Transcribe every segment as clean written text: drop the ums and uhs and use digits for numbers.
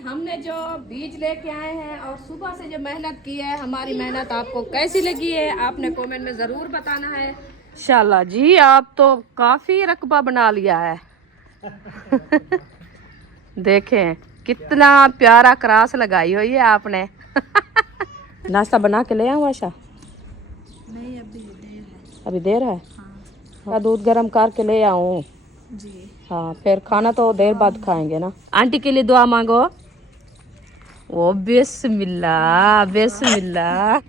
हमने जो बीज लेके आए हैं और सुबह से जो मेहनत की है, हमारी मेहनत आपको कैसी लगी है आपने कमेंट में ज़रूर बताना है। इंशाल्लाह जी, आप तो काफ़ी रकबा बना लिया है। देखें कितना प्यारा क्रास लगाई हुई है आपने। नाश्ता बना के ले आऊँ आशा? नहीं, अभी देर है। अभी देर है? हाँ दूध गर्म करके ले आऊँ? जी। हाँ, फिर खाना तो देर बाद खाएंगे ना। आंटी के लिए दुआ मांगो। ओ बिस्मिल्लाह बिस्मिल्लाह।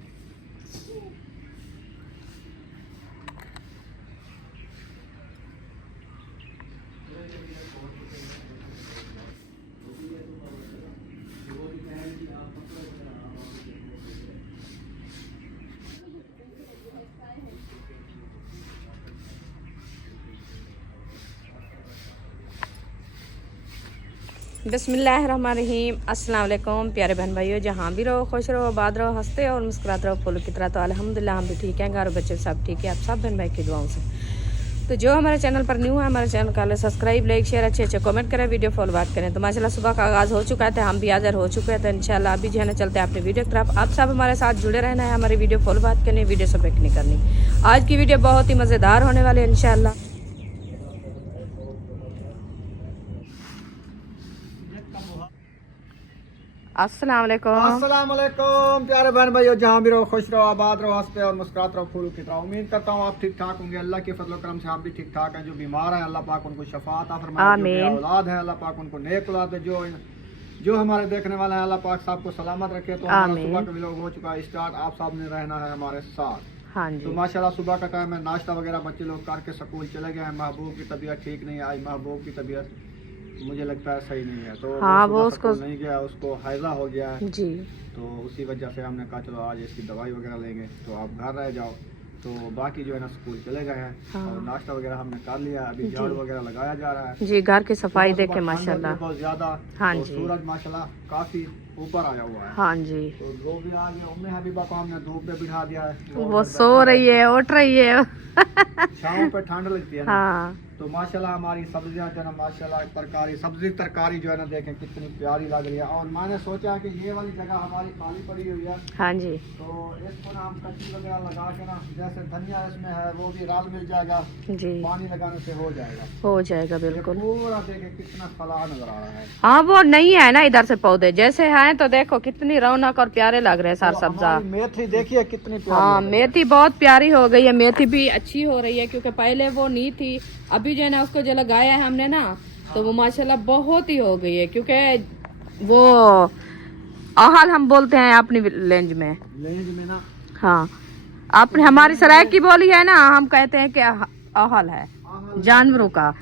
बिस्मिल्लाहिर्रहमानिर्रहीम। अस्सलाम वालेकुम प्यारे बहन भाइयों, जहाँ भी रहो खुश रहो, आबाद रहो, हंसते और मुस्कुराते रहो फूलों की तरह। तो अल्हम्दुलिल्लाह हम भी ठीक हैं, घर बच्चे सब ठीक है, आप सब बहन भाई की दुआओं से। तो जो हमारे चैनल पर न्यू है, हमारे चैनल का सब्सक्राइब लाइक शेयर अच्छे अच्छे कमेंट करें, वीडियो फॉलो बात करें। तो माशाल्लाह सुबह का आगाज़ हो चुका है, हम भी हाजिर हो चुके हैं। तो इंशाल्लाह अभी जो है ना चलते हैं अपने वीडियो की तरफ। आप सब हमारे साथ जुड़े रहना है, हमारी वीडियो फॉलो बात करनी, वीडियो से ब्रेक नहीं करनी। आज की वीडियो बहुत ही मज़ेदार होने वाली है इंशाल्लाह। अस्सलाम वालेकुम प्यारे बहन भाइयों, जहाँ भी रहो खुश रहो, आबाद रहो, हंसते और मुस्कुराते रहो फूलों की तरह। उम्मीद करता हूँ आप ठीक ठाक होंगे। अल्लाह के फजल करम से आप भी ठीक ठाक हैं। जो बीमार हैं अल्लाह पाक उनको शफा अता फरमाए, जो औलाद है अल्लाह पाक उनको नेक औलाद है। जो हमारे देखने वाले हैं अल्लाह पाक सबको सलामत रखे। तो हमारा सुबह का व्लॉग हो चुका है स्टार्ट, आप सब ने रहना है हमारे साथ। हाँ जी। तो माशाल्लाह सुबह का टाइम है, नाश्ता वगैरह बच्चे लोग करके स्कूल चले गए हैं। महबूब की तबीयत ठीक नहीं है आज, महबूब की तबीयत मुझे लगता है सही नहीं है। तो हाँ, वो उसको नहीं गया, उसको हैजा हो गया है जी। तो उसी वजह से हमने कहा चलो आज इसकी दवाई वगैरह लेंगे, तो आप घर रह जाओ। तो बाकी जो है ना स्कूल चले गए हैं। हाँ। और नाश्ता वगैरह हमने कर लिया, अभी झाड़ू वगैरह लगाया जा रहा है जी। घर की सफाई देखे माशाल्लाह बहुत ज्यादा। हाँ तो जी। सूरज माशाल्लाह काफी ऊपर आया हुआ है। हाँ जी। तो वो भी आ गया, उम्मे हबीबा को हमने धूप पे बिठा दिया है, वो सो रही है, उठ रही है। शाम पे ठंड लगती है ना। हाँ। तो माशाल्लाह हमारी सब्जियां जो है ना माशाल्लाह तरकारी सब्जी तरकारी जो है ना देखें कितनी प्यारी लग रही है। और मैंने सोचा कि ये वाली जगह हमारी खाली पड़ी हुई है, हाँ जी, तो इसको ना हम कच्ची वगैरह लगा के ना, जैसे धनिया इसमें है वो भी राल मिल जाएगा जी, पानी लगाने से हो जाएगा। हो जाएगा बिल्कुल। पूरा देखें कितना फला नजर आ रहा है। हाँ, वो नहीं है ना इधर से पौधे जैसे हैं, तो देखो कितनी रौनक और प्यारे लग रहे हैं सार सब्जा। मेथी देखिए कितनी प्यारी। हाँ, मेथी बहुत प्यारी हो गई है, मेथी भी अच्छी हो रही है क्योंकि पहले वो नहीं थी। अभी जो है ना उसको जो लगाया है हमने ना, तो वो माशाल्लाह बहुत ही हो गई है क्योंकि वो आहल हम बोलते हैं अपनी रेंज में ना। हाँ, आपने हमारी सराय की बोली है ना, हम कहते हैं कि आहल है जानवरों का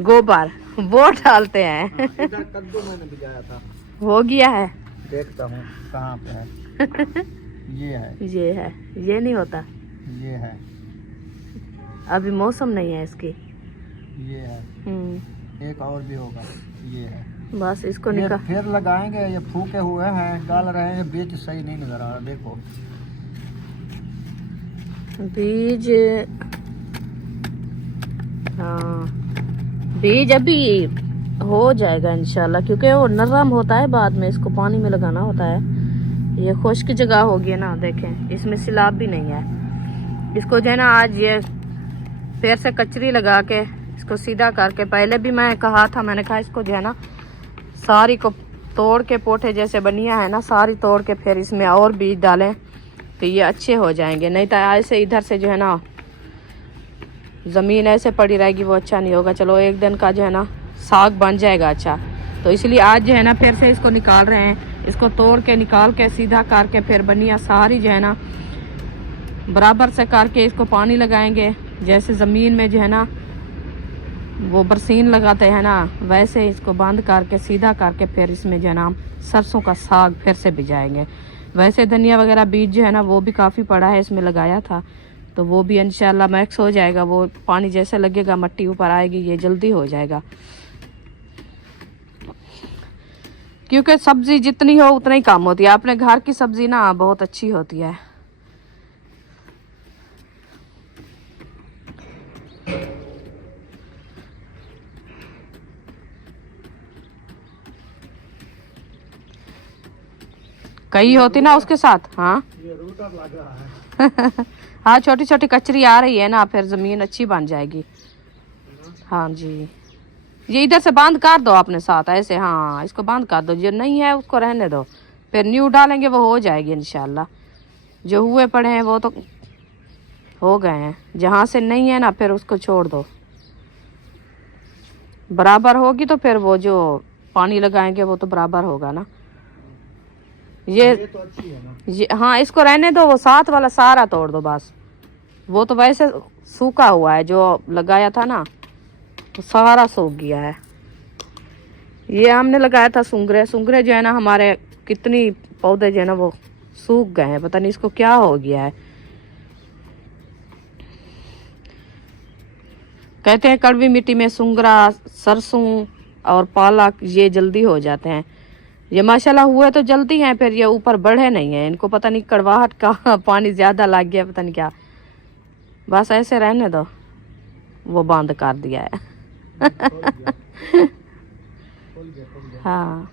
गोबर, वो डालते हैं। इधर कद्दू मैंने भिजाया था, हो गया है, देखता हूँ कहाँ पे है। ये है, ये नहीं होता, ये है, अभी मौसम नहीं है इसकी। ये है, एक और भी होगा, ये है। बस इसको निकाल फिर लगाएंगे। ये फूके हुए हैं, डाल रहे हैं, बीज सही नहीं नजर आ रहा। देखो बीज, हाँ बीज अभी हो जाएगा इंशाल्लाह क्योंकि वो नरम होता है, बाद में इसको पानी में लगाना होता है। ये खुश्क जगह होगी ना, देखें इसमें सिलाब भी नहीं है। इसको जो है ना आज ये पैर से कचरी लगा के इसको सीधा करके, पहले भी मैं कहा था, मैंने कहा इसको जो है ना सारी को तोड़ के, पोठे जैसे बनिया है ना सारी तोड़ के फिर इसमें और बीज डालें तो ये अच्छे हो जाएंगे। नहीं तो ऐसे इधर से जो है ना ज़मीन ऐसे पड़ी रहेगी, वो अच्छा नहीं होगा। चलो एक दिन का जो है ना साग बन जाएगा अच्छा। तो इसलिए आज जो है ना फिर से इसको निकाल रहे हैं, इसको तोड़ के निकाल के सीधा करके फिर बनिया सारी जो है ना बराबर से करके इसको पानी लगाएंगे। जैसे ज़मीन में जो है ना वो बरसीन लगाते हैं ना, वैसे इसको बंद करके सीधा करके फिर इसमें जो है ना सरसों का साग फिर से भिजाएंगे। वैसे धनिया वगैरह बीज जो है ना वो भी काफ़ी पड़ा है, इसमें लगाया था, तो वो भी इंशाल्लाह मैक्स हो जाएगा। वो पानी जैसे लगेगा मट्टी ऊपर आएगी, ये जल्दी हो जाएगा क्योंकि सब्जी जितनी हो उतना ही काम होती है। अपने घर की सब्जी ना बहुत अच्छी होती है। कई होती ना उसके साथ। हाँ ये रूटर लग रहा है। हाँ, छोटी छोटी कचरी आ रही है ना, फिर जमीन अच्छी बन जाएगी। हाँ जी, ये इधर से बांध कर दो अपने साथ ऐसे। हाँ, इसको बांध कर दो, जो नहीं है उसको रहने दो, फिर न्यू डालेंगे वो हो जाएगी इंशाल्लाह। जो हुए पड़े हैं वो तो हो गए हैं, जहाँ से नहीं है ना फिर उसको छोड़ दो। बराबर होगी तो फिर वो जो पानी लगाएंगे वो तो बराबर होगा ना। ये तो अच्छी है ना। ये हाँ, इसको रहने दो, वो साथ वाला सारा तोड़ दो बस। वो तो वैसे सूखा हुआ है, जो लगाया था ना तो सारा सूख गया है। ये हमने लगाया था सुंगरे। सुंगरे जो है ना हमारे कितनी पौधे जो है ना वो सूख गए हैं, पता नहीं इसको क्या हो गया है। कहते हैं कड़वी मिट्टी में सुंगरा, सरसों और पालक ये जल्दी हो जाते हैं। ये माशाल्लाह हुए तो जल्दी हैं, फिर ये ऊपर बढ़े नहीं है। इनको पता नहीं कड़वाहट का पानी ज्यादा लग गया, पता नहीं क्या। बस ऐसे रहने दो, वो बंद कर दिया है। हाँ,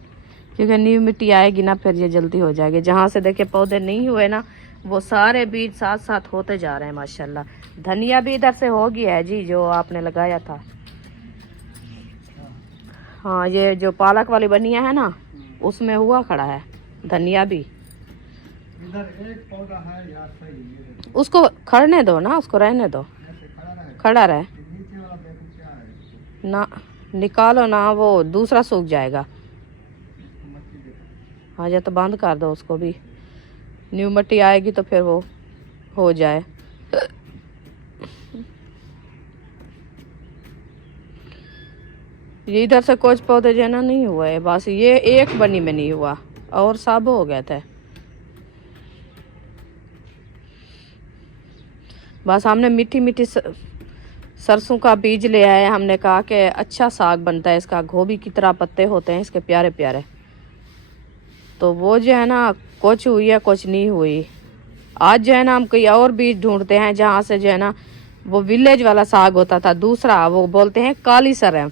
क्योंकि न्यू मिट्टी आएगी ना फिर ये जल्दी हो जाएगी। जहाँ से देखे पौधे नहीं हुए ना वो सारे बीज साथ साथ होते जा रहे हैं माशाल्लाह। धनिया भी इधर से हो गया है जी, जो आपने लगाया था। हाँ, ये जो पालक वाली बनिया है ना उसमें हुआ खड़ा है धनिया भी। इधर एक पौधा है यार, सही है। उसको खड़ने दो ना, उसको रहने दो, ऐसे खड़ा रहे नीचे वाला देखो क्या है। ना, निकालो ना, वो दूसरा सूख जाएगा। हाँ, या तो बंद कर दो उसको भी। न्यू मिट्टी आएगी तो फिर वो हो जाए। ये इधर से कुछ पौधे जो है ना नहीं हुआ है, बस ये एक बनी में नहीं हुआ और सब हो गए थे। बस हमने मीठी मीठी सरसों का बीज ले आए। हमने कहा कि अच्छा साग बनता है इसका, गोभी की तरह पत्ते होते हैं इसके प्यारे प्यारे। तो वो जो है ना कुछ हुई है कुछ नहीं हुई। आज जो है ना हम कोई और बीज ढूंढते हैं जहाँ से जो है ना वो विलेज वाला साग होता था दूसरा, वो बोलते हैं काली सरम,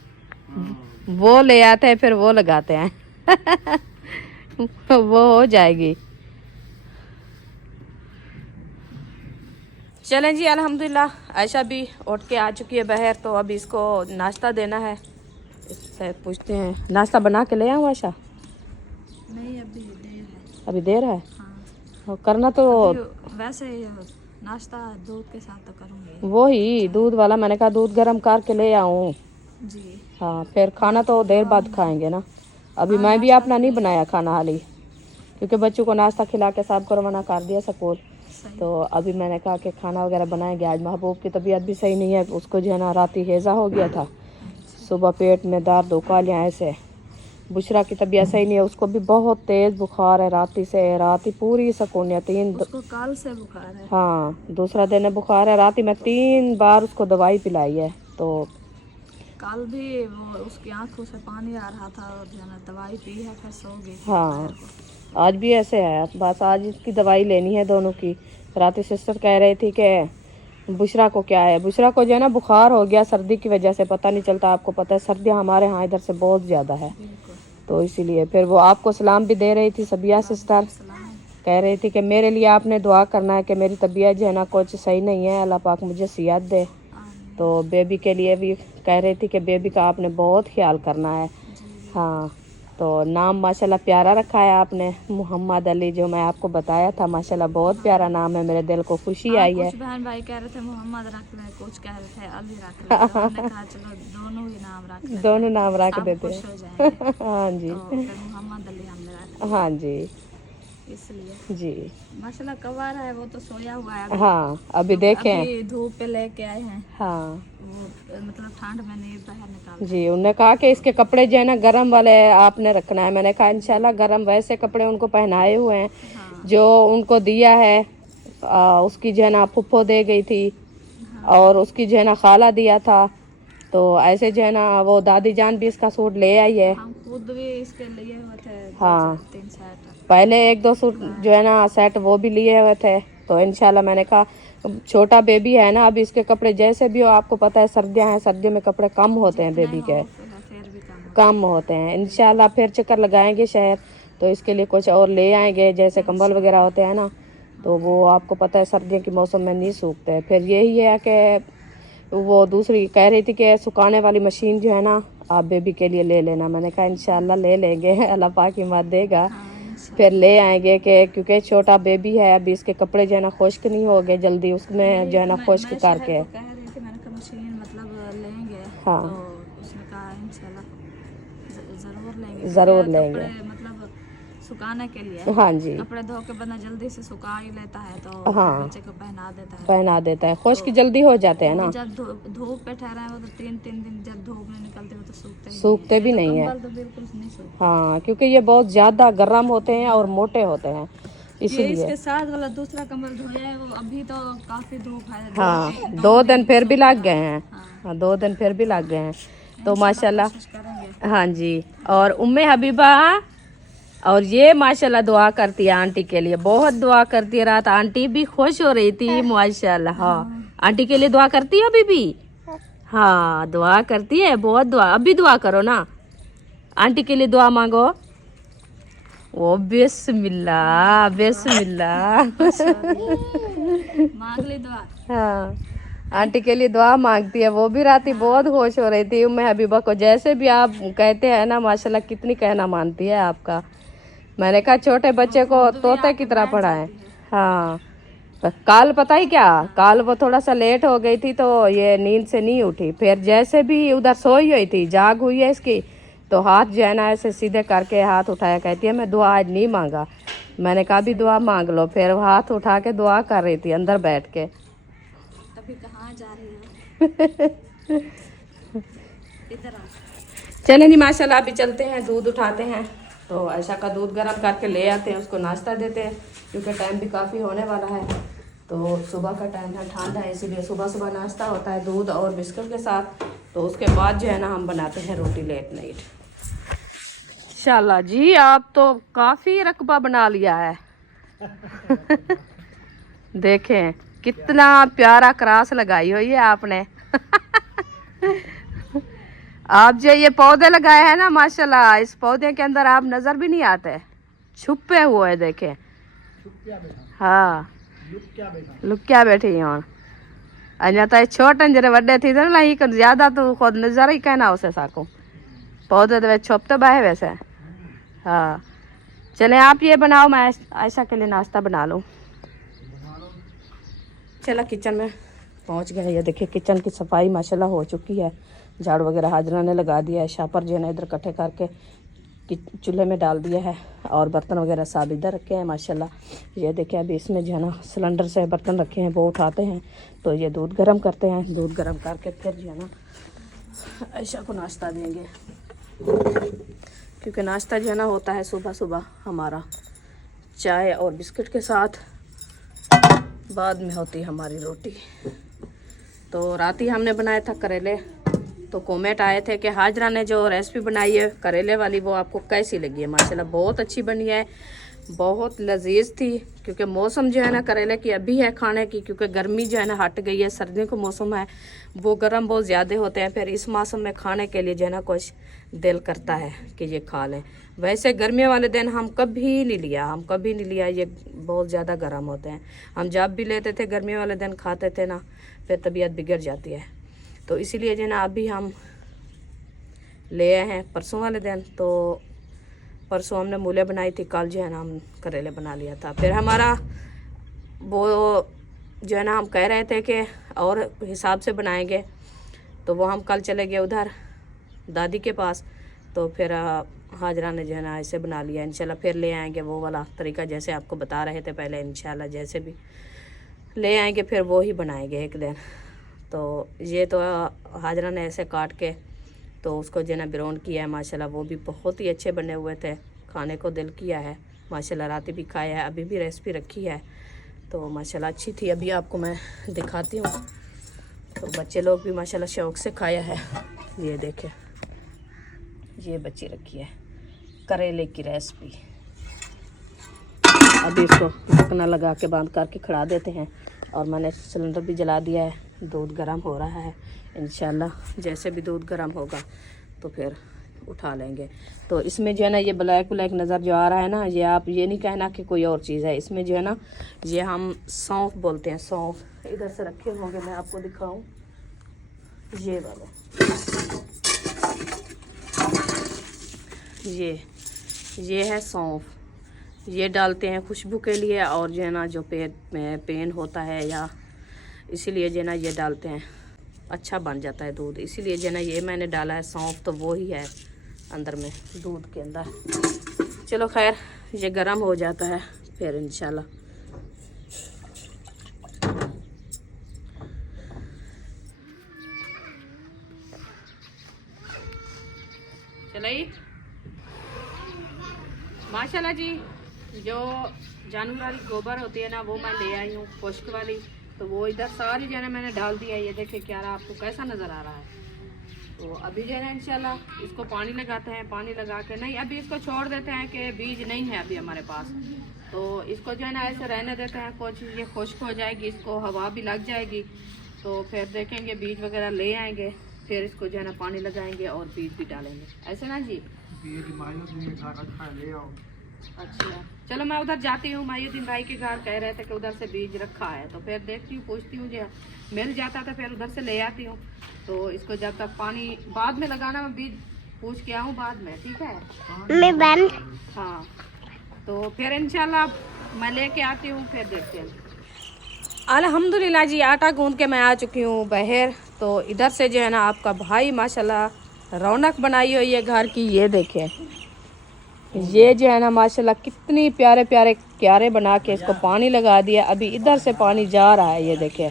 वो ले आते हैं फिर वो लगाते हैं। वो हो जाएगी। चलें जी, अल्हम्दुलिल्लाह आयशा भी उठ के आ चुकी है बाहर, तो अब इसको नाश्ता देना है। इससे पूछते हैं, नाश्ता बना के ले आऊँ आयशा? नहीं, अभी देर है। अभी देर है? हाँ, और करना तो वैसे नाश्ता दूध के साथ तो करूँगी। वो ही दूध वाला, मैंने कहा दूध गर्म करके ले आऊँ। जी हाँ, फिर खाना तो देर बाद खाएंगे ना। अभी मैं भी अपना नहीं बनाया खाना हाली, क्योंकि बच्चों को नाश्ता खिला के सब को रवाना कर दिया स्कूल। तो अभी मैंने कहा कि खाना वगैरह बनाएंगे। आज महबूब की तबीयत भी सही नहीं है, उसको जो है ना राती हैजा हो गया था, सुबह पेट में दर्द उकालियाँ ऐसे। बुशरा की तबीयत सही नहीं है, उसको भी बहुत तेज़ बुखार है राती से। राती पूरी सुकून, उसको कल से बुखार है। हाँ, दूसरा दिन बुखार है। राती मैं 3 बार उसको दवाई पिलाई है। तो कल भी वो उसकी आंखों से पानी आ रहा था और जो है दवाई पी है, फिर सो गई। हाँ, आज भी ऐसे है। बस आज इसकी दवाई लेनी है दोनों की। राती सिस्टर कह रही थी कि बुशरा को क्या है, बुशरा को जो है ना बुखार हो गया सर्दी की वजह से, पता नहीं चलता। आपको पता है सर्दियाँ हमारे यहाँ इधर से बहुत ज़्यादा है, तो इसीलिए फिर वो आपको सलाम भी दे रही थी। सबिया सिस्टर कह रही थी कि मेरे लिए आपने दुआ करना है कि मेरी तबीयत जो है ना कुछ सही नहीं है, अल्लाह पाक मुझे सेहत दे। तो बेबी के लिए भी कह रही थी कि बेबी का आपने बहुत ख्याल करना है। हाँ, तो नाम माशाल्लाह प्यारा रखा है आपने, मोहम्मद अली, जो मैं आपको बताया था। माशाल्लाह बहुत प्यारा नाम है, मेरे दिल को खुशी आई है। कुछ बहन भाई कह रहे थे मोहम्मद रख ले, कुछ कह रहे थे अली रख ले, तो हमने कहा चलो दोनों ही नाम रख ले, दोनों नाम रख देते खुश हैं। हो जाएंगे। हाँ जी, तो फिर मोहम्मद अली हमने रख हाँ जी, लिया, इसलिए जी। माशाल्लाह कवार है, वो तो सोया हुआ है अभी। हाँ, अभी देखें। अभी धूप पे लेके आए हैं, हाँ वो मतलब ठंड में नहीं बाहर निकाल। जी, उन्होंने कहा कि इसके कपड़े जो है ना गर्म वाले आपने रखना है। मैंने कहा इंशाल्लाह गर्म वैसे कपड़े उनको पहनाए हुए हैं। हाँ। जो उनको दिया है उसकी जो है ना फुफ्फो दे गई थी। हाँ। और उसकी जो है ना खाला दिया था। तो ऐसे जो है ना वो दादी जान भी इसका सूट ले आई है। हम खुद भी इसके लिए हुए थे। हाँ, 3 सेट पहले 1-2 सूट जो है ना सेट वो भी लिए हुए थे। तो इंशाल्लाह मैंने कहा छोटा बेबी है ना, अभी इसके कपड़े जैसे भी हो, आपको पता है सर्दियां हैं, सर्दियों में कपड़े कम होते हैं बेबी के, फिर भी कम कम होते हैं। इंशाल्लाह फिर चक्कर लगाएंगे शहर। तो इसके लिए कुछ और ले आएंगे, जैसे कंबल वगैरह होते हैं ना, तो वो आपको पता है सर्दियों के मौसम में नहीं सूखते हैं। फिर यही है कि वो दूसरी कह रही थी कि सुखाने वाली मशीन जो है ना आप बेबी के लिए ले लेना। मैंने कहा इंशाल्लाह ले लेंगे, अल्लाह पाक हिम्मत देगा। फिर ले आएंगे कि क्योंकि छोटा बेबी है, अभी इसके कपड़े जो है ना खुश्क नहीं हो गए जल्दी, उसमें जो है ना खुश्क करके। कह रही थी मैंने कहा मशीन मतलब लेंगे। हाँ तो उसने कहा इंशाल्लाह जरूर लेंगे। ज़रूर लेंगे। कपड़े मतलब सुखाने के लिए, हाँ जी कपड़े धो के बंदा जल्दी से सुखा ही लेता है, तो हाँ बच्चे को पहना देता है। खुश्क जल्दी हो जाते हैं ना। जब धूप पे ठहरा है वो तो 3-3 दिन जब धूप में निकलते वो तो सूखते भी नहीं है। कंबल तो बिल्कुल नहीं सूखते। हाँ क्योंकि ये बहुत ज्यादा गर्म होते हैं और मोटे होते हैं, ये इसीलिए। इसके साथ वाला दूसरा कंबल धोया है, वो अभी तो काफी धूप है। हाँ 2 दिन फिर भी लग गए हैं। हाँ। हाँ 2 दिन फिर भी लग गए हैं, तो माशाल्लाह। कोशिश करेंगे। हाँ जी। और उम्मे हबीबा और ये माशाल्लाह दुआ करती है आंटी के लिए, बहुत दुआ करती है। रात आंटी भी खुश हो रही थी माशाल्लाह। हाँ आंटी के लिए दुआ करती है अभी भी। हाँ दुआ करती है, बहुत दुआ। अभी दुआ करो ना, आंटी के लिए दुआ मांगो। ओ बिस्मिल्लाह बिस्मिल्लाह। मांग ली दुआ। हाँ आंटी के लिए दुआ मांगती है। वो भी राती बहुत खुश हो रही थी उम्मे हबीबा को। जैसे भी आप कहते हैं ना माशाल्लाह, कितनी कहना मानती है आपका। मैंने कहा छोटे बच्चे को तोते की तरह पढ़ाएं। हाँ काल पता ही क्या, काल वो थोड़ा सा लेट हो गई थी तो ये नींद से नहीं उठी। फिर जैसे भी उधर सोई हुई थी, जाग हुई है इसकी, तो हाथ जो है ना ऐसे सीधे करके हाथ उठाया, कहती है मैं दुआ आज नहीं मांगा। मैंने कहा भी दुआ मांग लो। फिर हाथ उठा के दुआ कर रही थी अंदर बैठ के। अभी कहाँ जा रही हो? इधर आ। चले नहीं माशाल्लाह, अभी चलते हैं, दूध उठाते हैं। तो आयशा का दूध गर्म करके ले आते हैं, उसको नाश्ता देते हैं, क्योंकि टाइम भी काफ़ी होने वाला है। तो सुबह का टाइम है, ठंड है, इसीलिए सुबह सुबह नाश्ता होता है दूध और बिस्कुट के साथ। तो उसके बाद जो है ना हम बनाते हैं रोटी लेट नाइट। इंशाल्लाह जी आप तो काफ़ी रकबा बना लिया है। देखें कितना प्यारा क्रास लगाई हुई है आपने। आप जो ये पौधे लगाए हैं ना माशाल्लाह, इस पौधे के अंदर आप नजर भी नहीं आते, छुपे हुए हैं। देखे हाँ लुक्या बैठी हूँ। अञा तो छोटे जरे वड्डे थी ना ही ज्यादा तो खुद नजर ही कहना उसे साको पौधे तो छुपते बाहे वैसे। हाँ चले आप ये बनाओ, मैं आयशा के लिए नाश्ता बना लूँ। चला किचन में पहुंच गए। ये देखिए किचन की सफाई माशाल्लाह हो चुकी है, झाड़ू वगैरह हाजरा ने लगा दिया है, शापर जो है ना इधर इकट्ठे करके चूल्हे में डाल दिया है, और बर्तन वगैरह सब इधर रखे हैं माशाल्लाह। ये देखिए अभी इसमें जो है ना सिलेंडर से बर्तन रखे हैं, वो उठाते हैं। तो ये दूध गर्म करते हैं, दूध गर्म करके फिर जो है ना आयशा को नाश्ता देंगे, क्योंकि नाश्ता जो है ना होता है सुबह सुबह हमारा चाय और बिस्किट के साथ, बाद में होती है हमारी रोटी। तो रात ही हमने बनाया था करेले, तो कमेंट आए थे कि हाजरा ने जो रेसिपी बनाई है करेले वाली वो आपको कैसी लगी है। माशाल्लाह बहुत अच्छी बनी है, बहुत लजीज थी। क्योंकि मौसम जो है ना करेले की अभी है खाने की, क्योंकि गर्मी जो है ना हट गई है, सर्दियों का मौसम है, वो गर्म बहुत ज़्यादा होते हैं। फिर इस मौसम में खाने के लिए जो है ना कुछ दिल करता है कि ये खा लें। वैसे गर्मियों वाले दिन हम कभी नहीं लिया, ये बहुत ज़्यादा गर्म होते हैं। हम जब भी लेते थे गर्मियों वाले दिन खाते थे ना, फिर तबीयत बिगड़ जाती है। तो इसीलिए जो है ना अभी हम ले आए हैं परसों वाले दिन। तो परसों हमने मूले बनाई थी, कल जो है ना हम करेले बना लिया था। फिर हमारा वो जो है ना हम कह रहे थे कि और हिसाब से बनाएंगे, तो वो हम कल चले गए उधर दादी के पास। तो फिर हाजरा ने जो है ना ऐसे बना लिया। इंशाल्लाह फिर ले आएंगे वो वाला तरीका जैसे आपको बता रहे थे पहले। इंशाल्लाह जैसे भी ले आएंगे फिर वो ही बनाएंगे एक दिन। तो ये तो हाजरा ने ऐसे काट के तो उसको जो है ना ब्राउन किया है माशाल्लाह, वो भी बहुत ही अच्छे बने हुए थे, खाने को दिल किया है माशाल्लाह। रात भी खाया है, अभी भी रेसिपी रखी है, तो माशाल्लाह अच्छी थी। अभी आपको मैं दिखाती हूँ। तो बच्चे लोग भी माशाल्लाह शौक़ से खाया है। ये देखें ये बच्ची रखी है करेले की रेसिपी। अभी इसको ढकना लगा के बांध करके खड़ा देते हैं, और मैंने सिलेंडर भी जला दिया है। दूध गर्म हो रहा है, इंशाल्लाह जैसे भी दूध गर्म होगा तो फिर उठा लेंगे। तो इसमें जो है ना ये ब्लैक ब्लैक नज़र जो आ रहा है ना, ये आप ये नहीं कहना कि कोई और चीज़ है। इसमें जो है ना ये हम सौंफ बोलते हैं, सौंफ। इधर से रखे होंगे, मैं आपको दिखाऊं, ये वाले, ये है सौंफ। ये डालते हैं खुशबू के लिए, और जो है ना जो पेट में पेन होता है या इसीलिए जो है ना ये डालते हैं, अच्छा बन जाता है दूध। इसीलिए जो है ना ये मैंने डाला है सौंफ, तो वो ही है अंदर में दूध के अंदर। चलो खैर, ये गर्म हो जाता है फिर इंशाल्लाह। चलिए माशाल्लाह जी, जो जानवर वाली गोबर होती है ना वो मैं ले आई हूँ, खुश्क वाली। तो वो इधर सारी जो है ना मैंने डाल दिया है। ये देखिए क्या रहा, आपको कैसा नज़र आ रहा है। तो अभी जो है ना इंशाल्लाह इसको पानी लगाते हैं। पानी लगा के नहीं, अभी इसको छोड़ देते हैं कि बीज नहीं है अभी हमारे पास, तो इसको जो है ना ऐसे रहने देते हैं। कुछ ये खुश्क हो जाएगी, इसको हवा भी लग जाएगी, तो फिर देखेंगे बीज वगैरह ले आएंगे, फिर इसको जो है ना पानी लगाएंगे और बीज भी डालेंगे, ऐसे ना जी। अच्छा चलो, मैं उधर जाती हूँ। मायुद्दीन भाई के घर कह रहे थे कि उधर से बीज रखा है, तो फिर देखती हूँ, पूछती हूँ, जो मिल जाता तो फिर उधर से ले आती हूँ। तो इसको जब तक पानी बाद में लगाना, मैं बीज पूछ के आऊँ बाद में, ठीक है। हाँ, तो फिर इंशाल्लाह मैं लेके आती हूँ, फिर देखते हैं। अल्हम्दुलिल्लाह जी, आटा गूंद के मैं आ चुकी हूँ बाहर। तो इधर से जो है ना आपका भाई माशाल्लाह रौनक बनाई हुई है घर की। ये देखें, ये जो है ना माशाल्लाह कितनी प्यारे प्यारे क्यारे बना के इसको पानी लगा दिया। अभी इधर से पानी जा रहा है, ये देखें,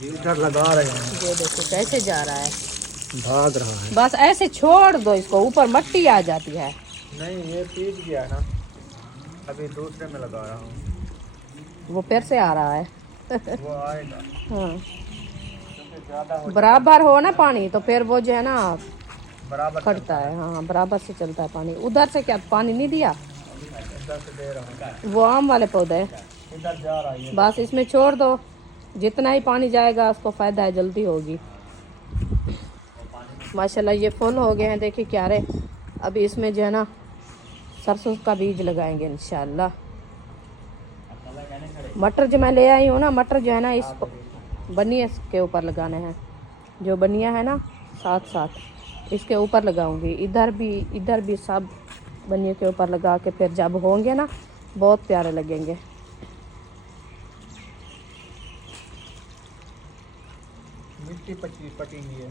इधर लगा रहे हैं, ये देखो कैसे जा रहा है, भाग रहा है। बस ऐसे छोड़ दो इसको, ऊपर मिट्टी आ जाती है। नहीं, ये पीट गया ना, अभी दूसरे में लगा रहा हूँ, वो फिर से आ रहा है। वो आएगा। हाँ, क्योंकि ज्यादा हो बराबर हो ना पानी, तो फिर वो जो है ना बराबर फटता है। हाँ, बराबर से चलता है पानी। उधर से क्या पानी नहीं दिया, इधर से दे रहा हूँ, वो आम वाले पौधे, इधर जा रहा है। बस इसमें छोड़ दो, जितना ही पानी जाएगा उसको फायदा है, जल्दी होगी। माशाल्लाह ये फुल हो गए हैं, देखिए क्यारे। अभी इसमें जो है ना सरसों का बीज लगाएंगे इंशाल्लाह। मटर जो मैं ले आई हूँ ना, मटर जो है ना इस बनिया के ऊपर लगाने हैं। जो बनिया है ना साथ साथ इसके ऊपर लगाऊंगी। इधर भी सब बनिया के ऊपर लगा के फिर जब होंगे ना बहुत प्यारे लगेंगे। मिट्टी पटेंगी है।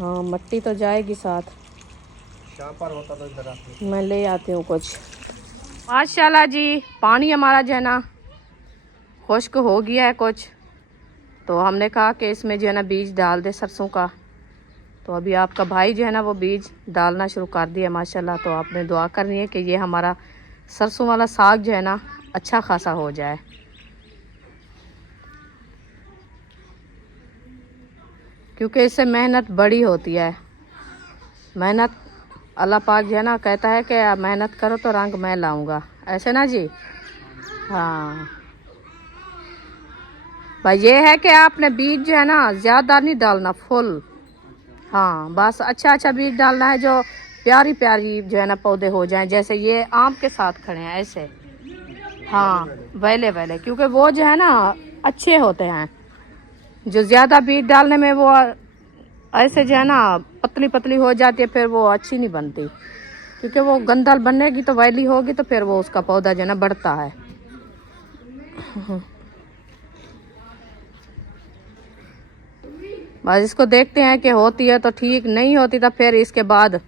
हाँ, मिट्टी तो जाएगी साथ। शापर होता तो इधर आते। मैं ले आती हूँ कुछ। माशाल्लाह जी, पानी हमारा जो है ना खुश्क हो गया है कुछ, तो हमने कहा कि इसमें जो है ना बीज डाल दे सरसों का। तो अभी आपका भाई जो है ना वो बीज डालना शुरू कर दिया माशाल्लाह। तो आपने दुआ करनी है कि ये हमारा सरसों वाला साग जो है ना अच्छा खासा हो जाए। क्योंकि इससे मेहनत बड़ी होती है। मेहनत अल्लाह पाक जो है ना कहता है कि आप मेहनत करो तो रंग मैं लाऊंगा, ऐसे ना जी। हाँ भाई, ये है कि आपने बीज जो है ना ज़्यादा नहीं डालना, फुल। हाँ, बस अच्छा बीज डालना है जो प्यारी प्यारी जो है ना पौधे हो जाएं, जैसे ये आम के साथ खड़े हैं ऐसे। हाँ, वेले क्योंकि वो जो है ना अच्छे होते हैं। जो ज़्यादा बीज डालने में वो ऐसे जो है ना पतली पतली हो जाती है, फिर वो अच्छी नहीं बनती। क्योंकि वो गंदल बनेगी तो वैली होगी, तो फिर वो उसका पौधा जो है ना बढ़ता है। बस इसको देखते हैं कि होती है तो ठीक, नहीं होती तो फिर इसके बाद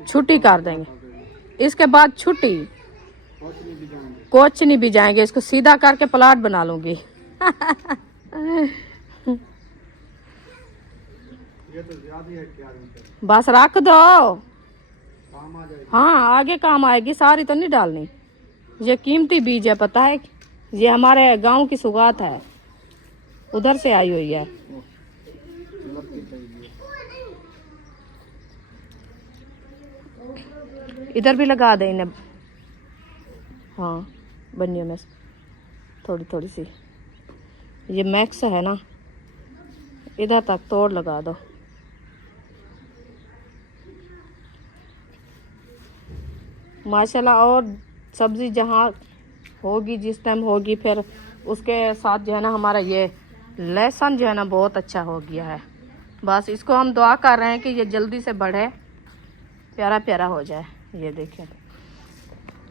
छुट्टी कर देंगे। इसके बाद छुट्टी, कोच नहीं भी जाएंगे, इसको सीधा करके प्लाट बना लूंगी। ये तो ज्यादा है क्या, बस रख दो। हाँ, आगे काम आएगी, सारी तो नहीं डालनी। ये कीमती बीज है, पता है, ये हमारे गांव की सुगात है, उधर से आई हुई है। इधर भी लगा दे इन्हें। हाँ, बनियों में थोड़ी थोड़ी सी, ये मैक्स है ना, इधर तक तोड़ लगा दो। माशाल्लाह। और सब्जी जहाँ होगी, जिस टाइम होगी, फिर उसके साथ जो है ना हमारा ये लहसुन जो है ना बहुत अच्छा हो गया है। बस इसको हम दुआ कर रहे हैं कि ये जल्दी से बढ़े, प्यारा प्यारा हो जाए। ये देखें,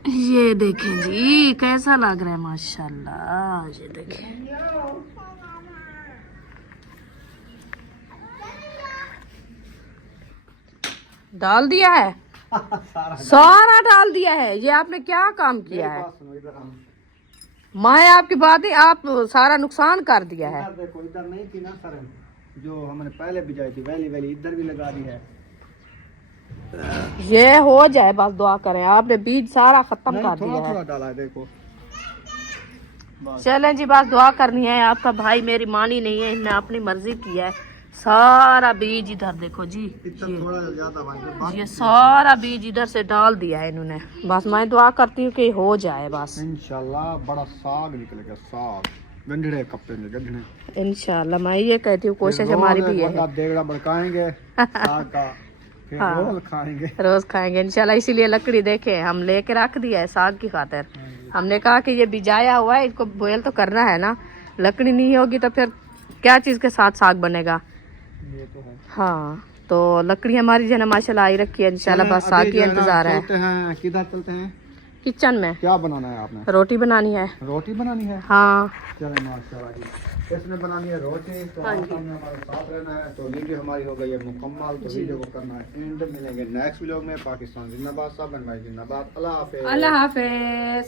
ये देखें जी कैसा लग रहा है माशाल्लाह। ये देखें, डाल दिया है, सारा डाल दिया है। ये आपने क्या काम किया है? मैं आपकी बात ही, आप सारा नुकसान कर दिया है। इधर देखो, इधर नहीं थी ना सर, जो हमने पहले बिजाई थी वैली वैली इधर भी लगा दी है। ये हो जाए, बस दुआ करें। आपने बीज सारा खत्म कर दिया थोड़ा है। थोड़ा डाला है देखो। चलें जी, बस दुआ करनी है। आपका भाई मेरी मानी नहीं है, इसने अपनी मर्जी की है। सारा बीज इधर देखो जी, इतना थोड़ा ज्यादा भाई, ये सारा बीज इधर से डाल दिया है इन्होंने। बस मैं दुआ करती हूँ कि हो जाए बस इंशाल्लाह। बड़ा साग निकलेगा, साग गंढड़े कपड़े में गंढड़े इंशाल्लाह। मैं ये कहती हूँ, कोशिश हमारी भी है। देगड़ा बड़काएंगे साग का, फिर हाँ। रोज खाएंगे। रोज खाएंगे इंशाल्लाह। इसीलिए लकड़ी देखे हम लेके रख दिया है साग की खातिर। हमने कहा कि ये बिजाया हुआ है, इसको बॉयल तो करना है ना। लकड़ी नहीं होगी तो फिर क्या चीज के साथ साग बनेगा? ये तो है। हाँ, तो लकड़ी हमारी जो है ना माशाल्लाह आई रखी है इंशाल्लाह। बस साग की इंतजार है। चलते हैं, किधर चलते हैं? किचन में क्या बनाना है आपने? रोटी बनानी है। रोटी बनानी है। हाँ, चले माशाल्लाह जी। इसमें बनानी है रोटी, तो हाँ जी। आपने हमारे साथ रहना है। तो वीडियो हमारी हो गई है मुकम्मल। तो वीडियो को करना है एंड। मिलेंगे नेक्स्ट व्लॉग में। पाकिस्तान जिंदाबाद, साहब भाई जिंदाबाद। अल्लाह हाफिज। अल्लाह हाफिज।